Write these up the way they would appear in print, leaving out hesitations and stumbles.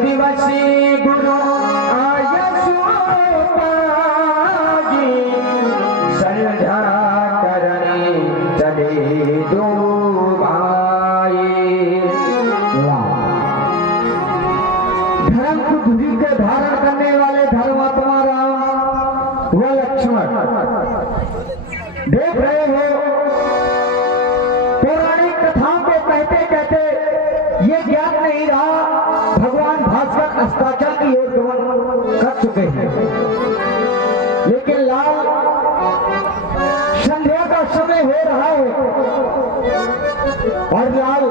दिवसी गुरु आयसुपागी संध्या करने चले दो भाई। धर्म की धुरी को धारण करने वाले धर्मात्मा राम व लक्ष्मण देख रहे हो। पौराणिक कथाओं को कहते कहते ये ज्ञान नहीं रहा भगवान भास्कर अस्ताचल की ओर गमन कर चुके हैं। लेकिन लाल संध्या का समय हो रहा है और लाल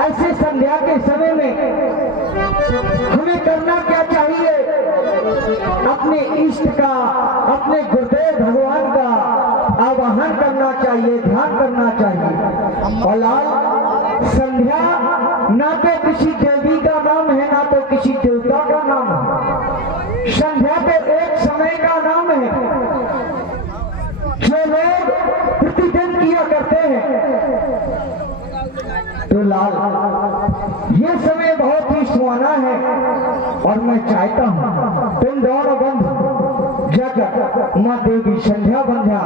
ऐसे संध्या के समय में हमें करना क्या चाहिए? अपने इष्ट का, अपने गुरुदेव भगवान का आवाहन करना चाहिए, ध्यान करना चाहिए। और लाल संध्या ना तो किसी देवी का नाम है ना तो किसी देवता का नाम है। संध्या तो एक समय का नाम है जो लोग प्रतिदिन किया करते हैं। तो लाल ये समय बहुत ही सुहाना है और मैं चाहता हूं तुम दोनों बंधु जाकर माँ देवी संध्या बंध्या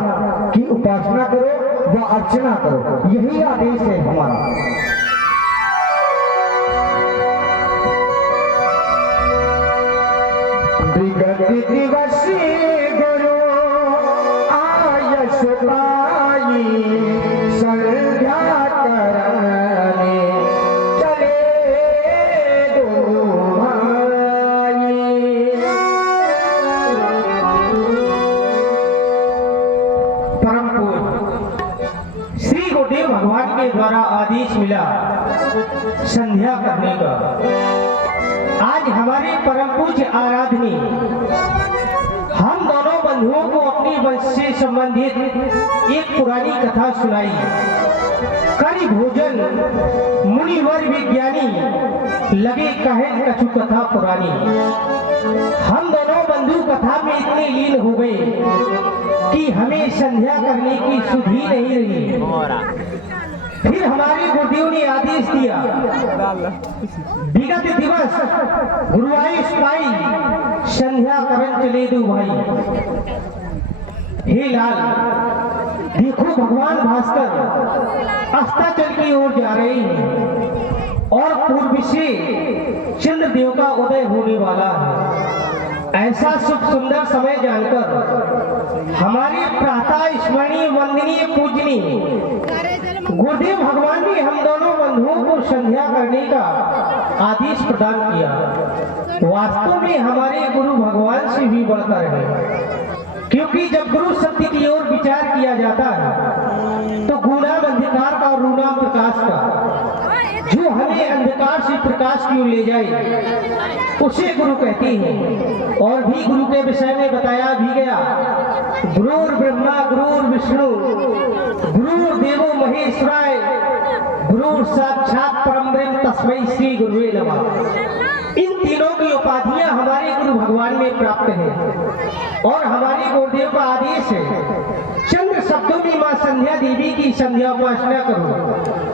की उपासना करो व अर्चना करो। यही आदेश है हमारा। दिवसी गुरु आयसुपागी संध्या करने चले दो भाई। परम पूज्य श्री गुरुदेव भगवान के द्वारा आदेश मिला संध्या करने का। आज हमारे परम पूज्य आराधनी हम दोनों बंधुओं को अपनी वंश से संबंधित एक पुरानी कथा सुनाई। करी भोजन मुनिवर विज्ञानी लगे कहे कछु कथा पुरानी। हम दोनों बंधु कथा में इतने लीन हो गए कि हमें संध्या करने की सुध ही नहीं रही। फिर हमारे गुरुदेव ने आदेश दिया विगत दिवस गुरुवायुष पाई संध्या करन चले दो भाई। हे लाल देखो भगवान भास्कर अस्ताचल की ओर जा रहे हैं और पूर्व से चंद्रदेव का उदय होने वाला है। ऐसा शुभ सुंदर समय जानकर हमारे प्रातः स्मरणीय वंदनीय पूजनीय गुरुदेव भगवान ने हम दोनों बंधुओं को संध्या करने का आदेश प्रदान किया। वास्तव में हमारे गुरु भगवान से भी बढ़कर है, क्योंकि जब गुरु सत्य की ओर विचार किया जाता है तो गुणाम अंधकार का और रूणाम प्रकाश का, जो हमें अंधकार से प्रकाश की ओर ले जाए उसे गुरु कहते हैं। और भी गुरु के विषय में बताया भी गया गुरुर् ब्रह्मा गुरुर् विष्णु गुरुर्देवो महेश्वराय गुरुर् साक्षात परम ब्रह्म तस्मै श्री गुरुवे नमः। इन तीनों की उपाधियां हमारे गुरु भगवान में प्राप्त है और हमारे गुरुदेव का आदेश है चंद्र शब्दों में मां संध्या देवी की संध्या उपासना करो,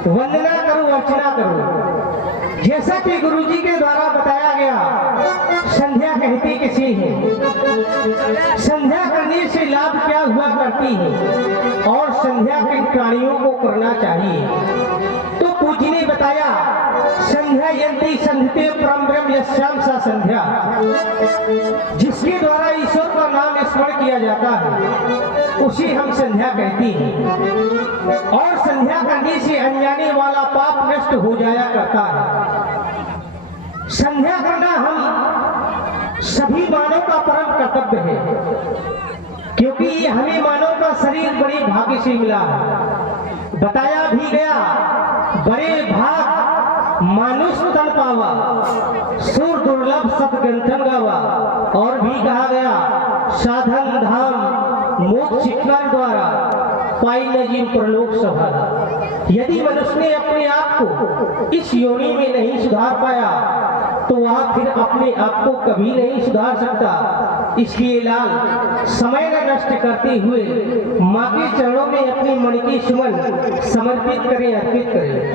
वंदना करो, अर्चना करो। जैसा कि गुरु जी के द्वारा बताया गया संध्या कहते किसे है, संध्या करने से लाभ क्या हुआ करती है और संध्या किन प्राणियों को करना चाहिए। तो पूज्य ने बताया संध्या यंत्री संधते परम ब्रह्म यस्याम सा संध्या, जिसके द्वारा ईश्वर का नाम स्मरण किया जाता है उसे हम संध्या कहते हैं। और संध्या करने से अनजाने वाला पाप नष्ट हो जाया करता है। संध्या करना हम सभी मानव का परम कर्तव्य है, क्योंकि ये हमें मानव का शरीर बड़े भाग्य से मिला है। बताया भी गया बड़े भाग मानुष तन पावा सुर दुर्लभ सतग्रंथन गावा। और भी कहा गया साधन धाम मोक्ष शिक्षण द्वारा पाई न जीव परलोक सभारा। यदि मनुष्य ने अपने आप को इस योनि में नहीं सुधार पाया तो वह फिर अपने आप को कभी नहीं सुधार सकता। इसलिए लाल समय न नष्ट करते हुए माँ के चरणों में अपनी मणि की सुमन समर्पित करें, अर्पित करें।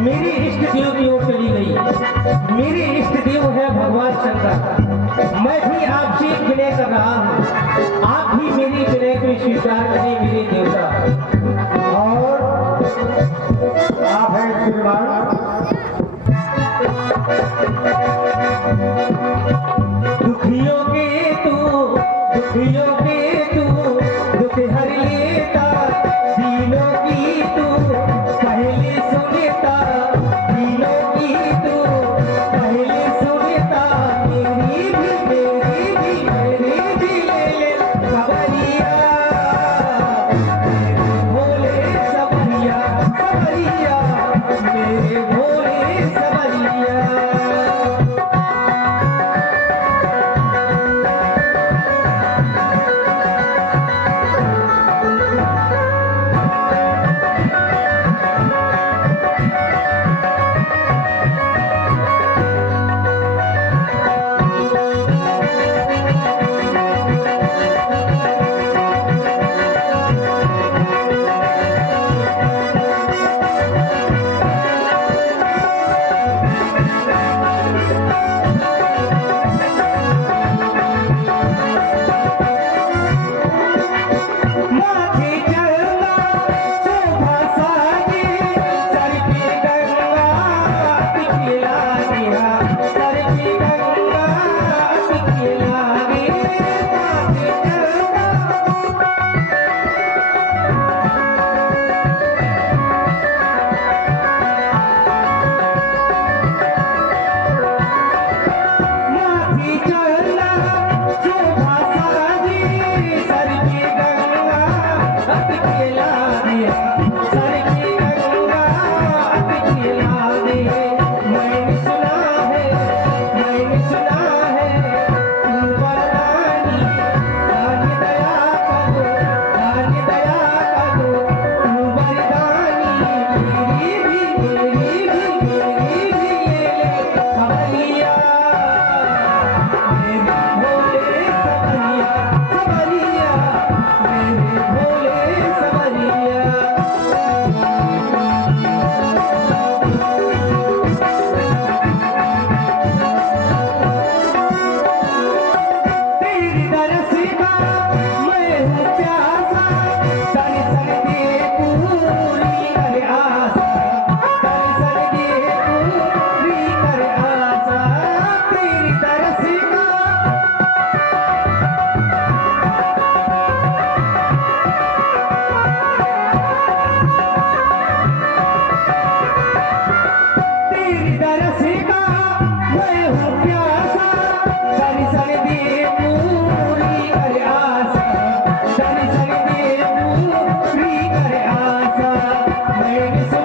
मेरे इष्ट देव की ओर चली गई। मेरे इष्ट देव है भगवान शंकर। मैं भी आपसे विनय कर रहा हूँ, आप भी मेरी विनय को स्वीकार करें मेरे देवता। और आप हैं श्रीमान दुखियों के तू दुख हर लेता, दीनों की तू पहले सुनता, दीनों की तू पहले सुनता। मेरी भी ले ले खबरिया, भोले सबरिया मेरे भोले सबरिया। नयन से